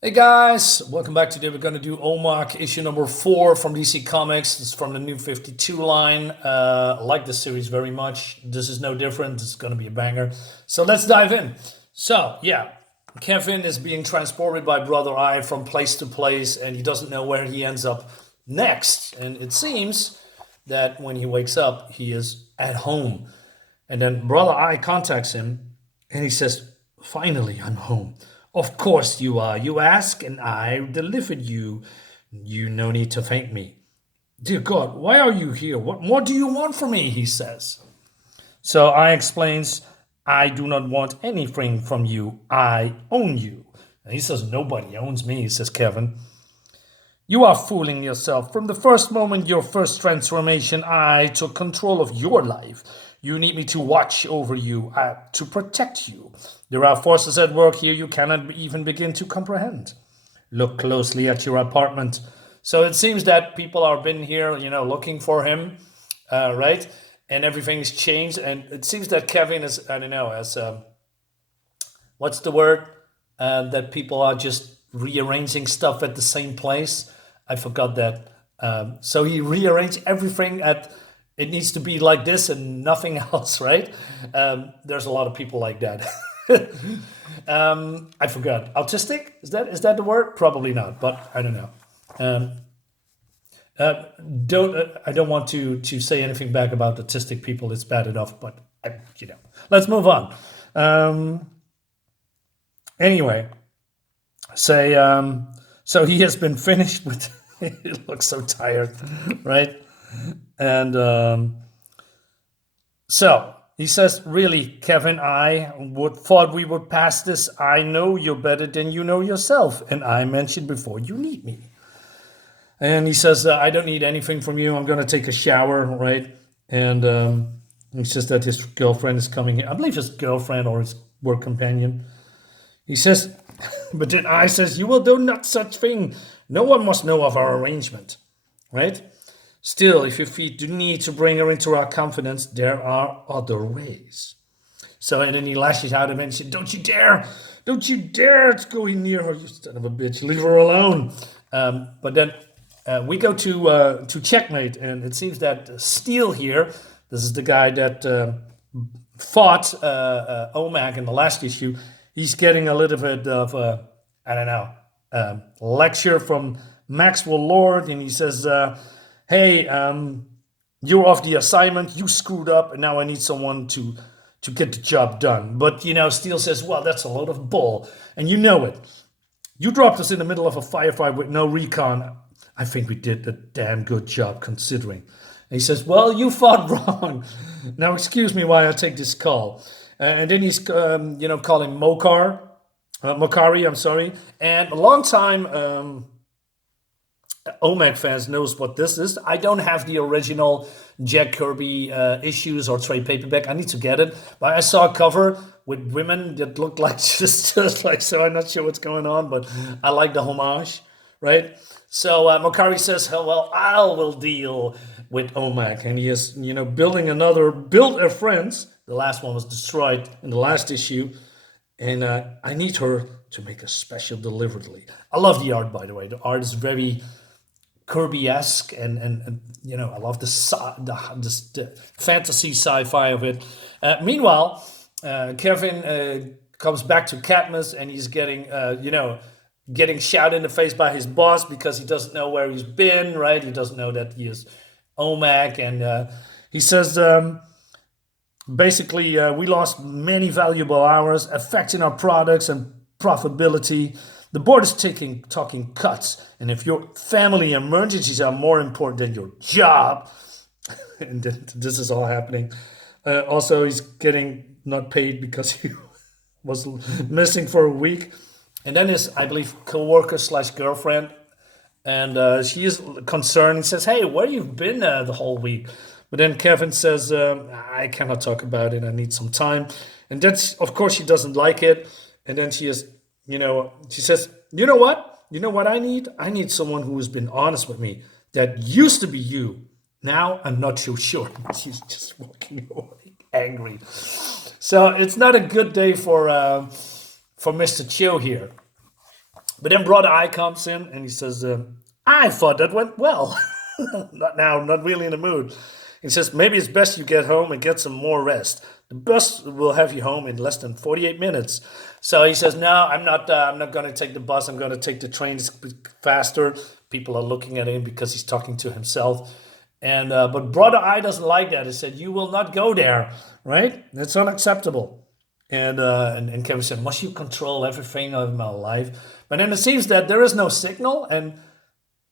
Hey guys, welcome back. Today we're going to do OMAC issue number 4 from DC Comics. It's from the new 52 line. I like this series very much. This is no different. It's going to be a banger. So let's dive in. So, yeah, Kevin is being transported by Brother Eye from place to place, and he doesn't know where he ends up next. And it seems that when he wakes up, he is at home. And then Brother Eye contacts him, and he says, "Finally, I'm home. Of course you are. You ask, and I delivered you. You no need to thank me. Dear God, why are you here? What more do you want from me?" he says. So I explains, "I do not want anything from you. I own you." And he says, "Nobody owns me," says Kevin. "You are fooling yourself. From the first moment your first transformation, I took control of your life. You need me to watch over you, to protect you. There are forces at work here you cannot even begin to comprehend. Look closely at your apartment." So it seems that people are been here, looking for him, right? And everything's changed. And it seems that Kevin is, I don't know, as what's the word? That people are just rearranging stuff at the same place. I forgot that. So he rearranged everything at it needs to be like this and nothing else, right? There's a lot of people like that. I forgot. Autistic? Is that the word? Probably not, but I don't know. Um, don't I don't want to say anything back about autistic people. It's bad enough, but let's move on. Um, anyway, say so he has been finished with. He looks so tired, right? And so he says, "Really, Kevin, I would thought we would pass this. I know you better than you know yourself, and I mentioned before you need me." And he says, "I don't need anything from you. I'm gonna take a shower, right?" And he says that his girlfriend is coming here. I believe his girlfriend or his work companion. He says, "But then I says, you will do not such thing. No one must know of our arrangement, right? Still, if you feel the need to bring her into our confidence, there are other ways." So, and then he lashes out and says, don't you dare to go near her, you son of a bitch, leave her alone." But then we go to Checkmate, and it seems that Steele here, this is the guy that fought OMAC in the last issue, he's getting a little bit of I don't know, lecture from Maxwell Lord, and he says, "Hey, you're off the assignment. You screwed up, and now I need someone to get the job done." But Steele says, "Well, that's a load of bull, and you know it. You dropped us in the middle of a firefight with no recon. I think we did a damn good job considering." And he says, "Well, you fought wrong. Now excuse me while I take this call." And then he's calling Mokari, I'm sorry. And a long time OMAC fans knows what this is. I don't have the original Jack Kirby issues or trade paperback. I need to get it. But I saw a cover with women that looked like just like, so I'm not sure what's going on, but I like the homage, right? So Mokari says, "Oh, well, I will deal with OMAC." And he is, build a friends. The last one was destroyed in the last issue. And I need her to make a special delivery. I love the art, by the way. The art is very Kirby-esque, and I love the fantasy sci-fi of it. Meanwhile, Kevin comes back to Cadmus, and he's getting shot in the face by his boss because he doesn't know where he's been, right? He doesn't know that he is OMAC, and he says, basically, we lost many valuable hours affecting our products and profitability. The board is talking cuts, and if your family emergencies are more important than your job, and this is all happening. Also, he's getting not paid because he was missing for a week. And then his, I believe, co-worker slash girlfriend, and she is concerned and says, "Hey, where you been the whole week?" But then Kevin says, "I cannot talk about it. I need some time." And that's, of course, she doesn't like it. And then she says, "You know what? You know what I need? I need someone who has been honest with me. That used to be you. Now I'm not so sure." She's just walking away angry. So it's not a good day for Mr. Chill here. But then Brother Eye comes in and he says, I thought that went well. Not now, not really in the mood. He says, maybe it's best you get home and get some more rest. The bus will have you home in less than 48 minutes. So he says, no, I'm not going to take the bus. I'm going to take the train. It's faster. People are looking at him because he's talking to himself. And but Brother Eye doesn't like that. He said, you will not go there, right? That's unacceptable. And Kevin said, must you control everything of my life? But then it seems that there is no signal, and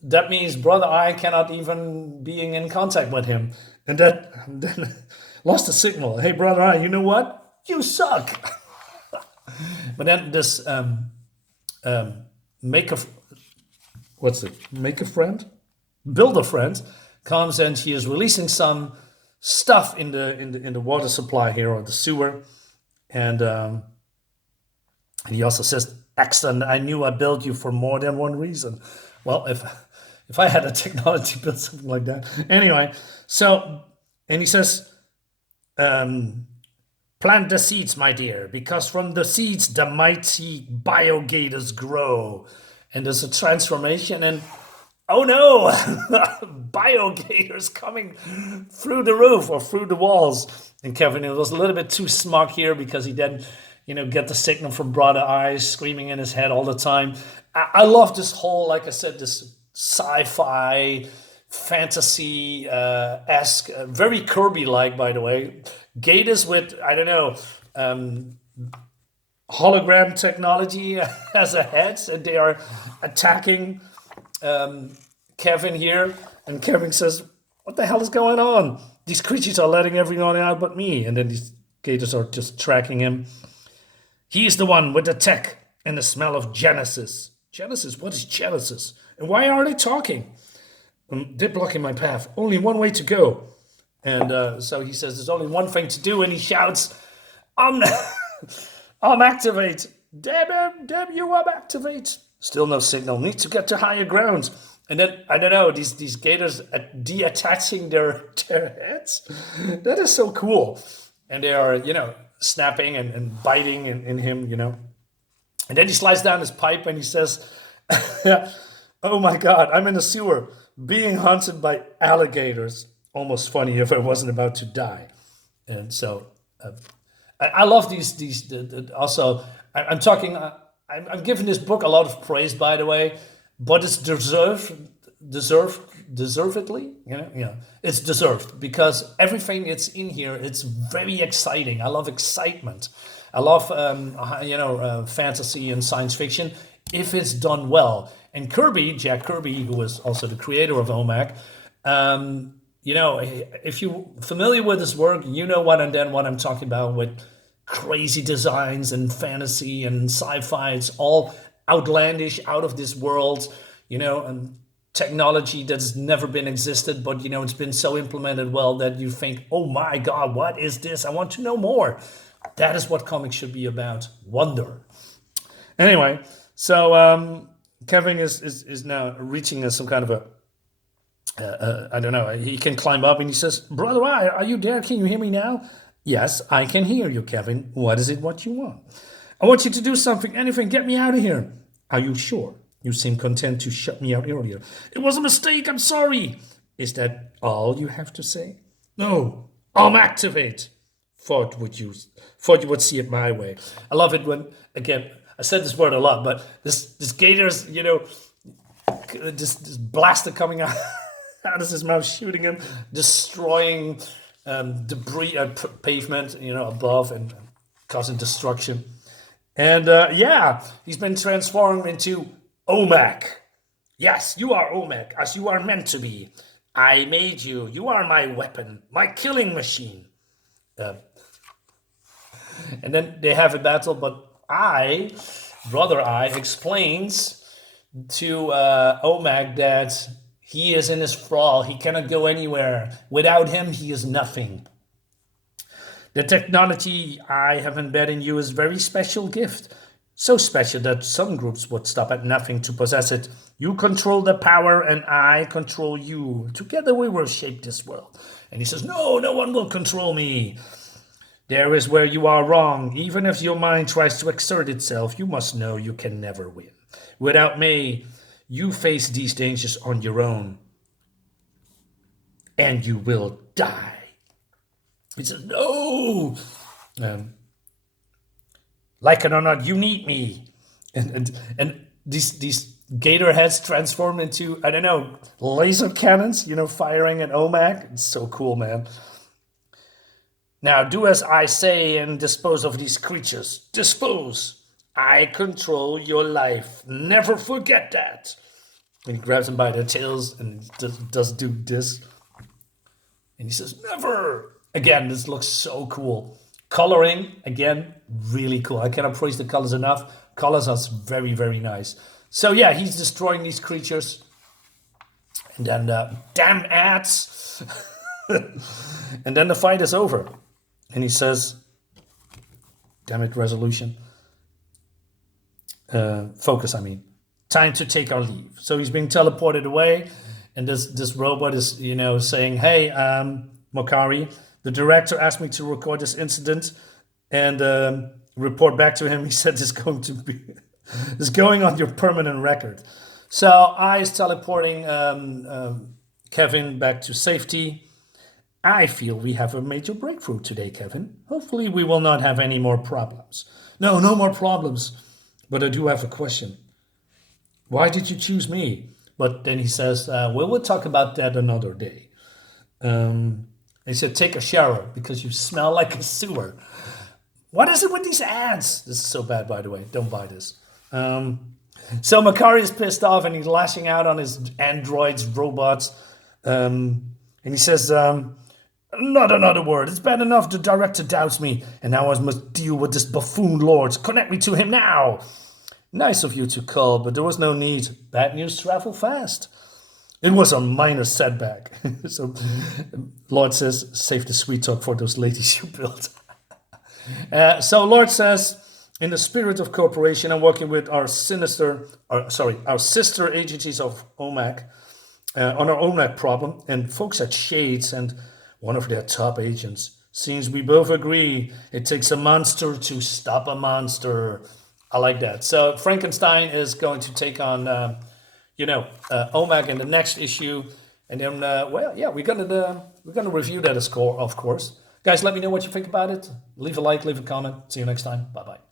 that means Brother Eye cannot even being in contact with him. And that then lost the signal. Hey, Brother Eye, you know what? You suck. But then this make a make a friend, build a friend comes, and he is releasing some stuff in the water supply here, or the sewer, and he also says, "Excellent! I knew I built you for more than one reason." Well, if I had a technology to build something like that, anyway. So, and he says, "Plant the seeds, my dear, because from the seeds the mighty Bio-Gators grow." And there's a transformation, and oh no, Bio-Gators coming through the roof or through the walls. And Kevin, it was a little bit too smug here because he didn't, get the signal from Brother Eye screaming in his head all the time. I love this whole, like I said, this sci-fi fantasy esque, very Kirby-like, by the way. Gators with, I don't know, hologram technology as a head, and they are attacking Kevin here. And Kevin says, what the hell is going on? These creatures are letting everyone out but me. And then these gators are just tracking him. He's the one with the tech and the smell of Genesis. Genesis? What is Genesis? And why are they talking? They're blocking my path. Only one way to go. And so he says there's only one thing to do, and he shouts, activate. Damn you, activate. Still no signal. Need to get to higher ground. And then, I don't know, these gators detaching their heads. That is so cool. And they are, snapping and biting in him, And then he slides down his pipe and he says, oh my God, I'm in the sewer being hunted by alligators. Almost funny if I wasn't about to die. And so I love these also, I'm talking, I'm giving this book a lot of praise, by the way, but it's deservedly, it's deserved, because everything it's in here, it's very exciting. I love excitement. I love, fantasy and science fiction if it's done well. And Jack Kirby, who was also the creator of OMAC, if you're familiar with his work, what I'm talking about with crazy designs and fantasy and sci-fi. It's all outlandish, out of this world, and technology that's never been existed, but it's been so implemented well that you think, oh my God, what is this? I want to know more. That is what comics should be about. Wonder. Anyway, so Kevin is now reaching some kind of I don't know, he can climb up, and he says, Brother Eye, are you there? Can you hear me now? Yes, I can hear you, Kevin. What is it what you want? I want you to do something, anything, get me out of here. Are you sure? You seem content to shut me out earlier. It was a mistake, I'm sorry. Is that all you have to say? No, activate. Thought you would see it my way. I love it when, again, I said this word a lot, but this gators, this blaster coming out of his mouth, shooting him, destroying debris, pavement, above, and causing destruction. And he's been transformed into OMAC. Yes, you are OMAC, as you are meant to be. I made you. You are my weapon, my killing machine. And then they have a battle, but Brother Eye, explains to OMAC that he is in his thrall. He cannot go anywhere. Without him, he is nothing. The technology I have embedded in you is a very special gift. So special that some groups would stop at nothing to possess it. You control the power and I control you. Together we will shape this world. And he says, no one will control me. There is where you are wrong. Even if your mind tries to exert itself, you must know you can never win. Without me, you face these dangers on your own, and you will die. He says, no. Um, like it or not, you need me. And these gator heads transform into, I don't know, laser cannons, firing an OMAC. It's so cool, man. Now do as I say and dispose of these creatures. Dispose. I control your life. Never forget that. And he grabs them by their tails and does do this. And he says, never. Again, this looks so cool. Coloring, again, really cool. I cannot praise the colors enough. Colors are very, very nice. So yeah, he's destroying these creatures. And then, damn ants. And then the fight is over. And he says, damn it, resolution. Focus, I mean. Time to take our leave. So he's being teleported away. And this robot is, saying, hey, Mokari, the director asked me to record this incident and report back to him. He said this is going on your permanent record. So I is teleporting Kevin back to safety. I feel we have a major breakthrough today, Kevin. Hopefully we will not have any more problems. No more problems. But I do have a question. Why did you choose me? But then he says, we'll talk about that another day. He said, take a shower because you smell like a sewer. What is it with these ads? This is so bad, by the way. Don't buy this. So Makari is pissed off and he's lashing out on his androids, robots. And he says, not another word. It's bad enough the director doubts me. And now I must deal with this buffoon lord. Connect me to him now. Nice of you to call, but there was no need. Bad news travel fast. It was a minor setback. So Lord says, save the sweet talk for those ladies you built. So Lord says, in the spirit of cooperation, I'm working with our sister agencies of OMAC on our OMAC problem, and folks at Shades and one of their top agents. Seems we both agree it takes a monster to stop a monster. I like that. So Frankenstein is going to take on, OMAC in the next issue, and then, we're gonna review that, of course. Guys, let me know what you think about it. Leave a like, leave a comment. See you next time. Bye bye.